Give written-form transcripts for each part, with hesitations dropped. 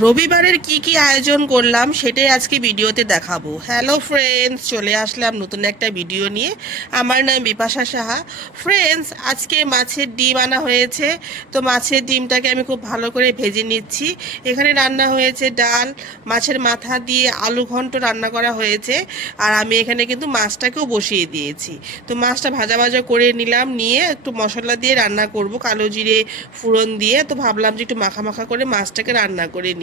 রবিবারের কি আয়োজন করলাম সেটাই আজকে ভিডিওতে দেখাবো। হ্যালো ফ্রেন্ডস, চলে আসলাম নতুন একটা ভিডিও নিয়ে। আমার নাম বিপাশা সাহা। ফ্রেন্ডস, আজকে মাছের ডিম আনা হয়েছে। তো মাছের ডিমটাকে আমি খুব ভালো করে ভেজে নিচ্ছি। এখানে রান্না হয়েছে ডাল, মাছের মাথা দিয়ে আলু ঘন্ট রান্না করা হয়েছে। আর আমি এখানে কিন্তু মাছটাকেও বসিয়ে দিয়েছি। তো মাছটা ভাজা ভাজা করে নিলাম, নিয়ে একটু মশলা দিয়ে রান্না করব, কালো জিরে ফোড়ন দিয়ে। তো ভাবলাম যে একটু মাখা মাখা করে মাছটাকে রান্না করে নিই।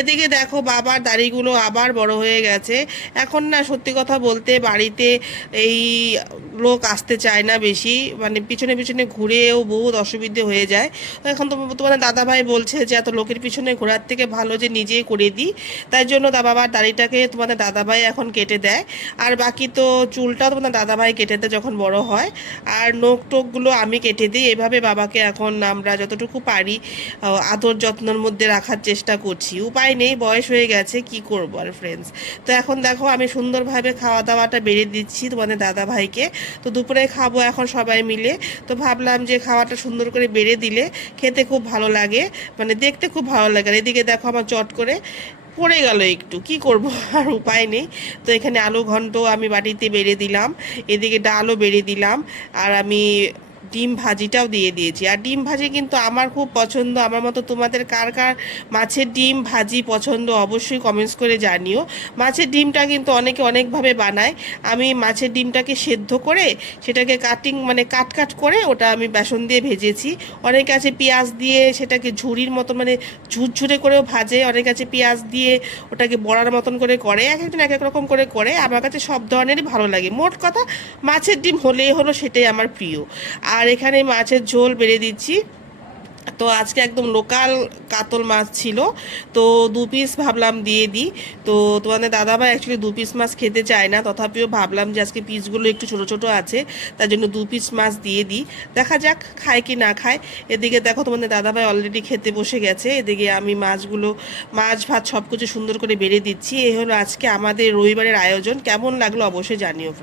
এদিকে দেখো, বাবার দাড়িগুলো আবার বড় হয়ে গেছে। এখন না, সত্যি কথা বলতে বাড়িতে এই লোক আসতে চায় না বেশি, মানে পিছনে পিছনে ঘুরেও বহুত অসুবিধে হয়ে যায়। তো এখন তো তোমাদের দাদাভাই বলছে যে এত লোকের পিছনে ঘোরার থেকে ভালো যে নিজেই করে দিই। তাই জন্য বাবার দাড়িটাকে তোমাদের দাদাভাই এখন কেটে দেয়। আর বাকি তো চুলটাও তোমাদের দাদাভাই কেটে দেয় যখন বড় হয়। আর নখ টোকগুলো আমি কেটে দিই। এভাবে বাবাকে এখন আমরা যতটুকু পারি আদর যত্নের মধ্যে রাখার চেষ্টা করছি। উপায় নেই, বয়স হয়ে গেছে, কি করবো আর ফ্রেন্ডস। তো এখন দেখো, আমি সুন্দরভাবে খাওয়া দাওয়াটা বেড়ে দিচ্ছি তোমাদের দাদা ভাইকে। তো দুপুরে খাবো এখন সবাই মিলে। তো ভাবলাম যে খাওয়াটা সুন্দর করে বেড়ে দিলে খেতে খুব ভালো লাগে, মানে দেখতে খুব ভালো লাগে। আর এদিকে দেখো, আমার চট করে পড়ে গেল একটু, কি করব আর উপায় নেই। তো এখানে আলু ঘন্ট আমি বাটিতে বেড়ে দিলাম, এদিকে ডালও বেড়ে দিলাম। আর আমি ডিম ভাজিটাও দিয়ে দিয়েছি। আর ডিম ভাজি কিন্তু আমার খুব পছন্দ। আমার মতো তোমাদের কার কার মাছের ডিম ভাজি পছন্দ অবশ্যই কমেন্টস করে জানিও। মাছের ডিমটা কিন্তু অনেকে অনেকভাবে বানায়। আমি মাছের ডিমটাকে সেদ্ধ করে সেটাকে কাটিং মানে কাট কাট করে ওটা আমি বেসন দিয়ে ভেজেছি। অনেকে আছে পেঁয়াজ দিয়ে সেটাকে ঝুরির মতন মানে ঝুরঝুরে করেও ভাজে, অনেক আছে পেঁয়াজ দিয়ে ওটাকে বড়ার মতন করে করে। এক একজন এক এক রকম করে করে। আমার কাছে সব ধরনেরই ভালো লাগে। মোট কথা, মাছের ডিম হলেই হলো, সেটাই আমার প্রিয়। আর এখানে মাছের ঝোল বেড়ে দিচ্ছি। তো আজকে একদম লোকাল কাতল মাছ ছিল, তো 2 পিস ভাবলাম দিয়ে দিই। তো তোমাদের দাদাভাই অ্যাকচুয়ালি 2 পিস মাছ খেতে চায় না, তথাপিও ভাবলাম যে আজকে পিসগুলো একটু ছোট ছোট আছে, তার জন্য 2 পিস মাছ দিয়ে দিই। দেখা যাক খায় কি না খায়। এদিকে দেখো, তোমাদের দাদাভাই অলরেডি খেতে বসে গেছে। এদিকে আমি মাছগুলো, মাছ ভাত সব কিছু সুন্দর করে বেড়ে দিচ্ছি। এই হলো আজকে আমাদের রবিবারের আয়োজন। কেমন লাগলো অবশ্যই জানিও।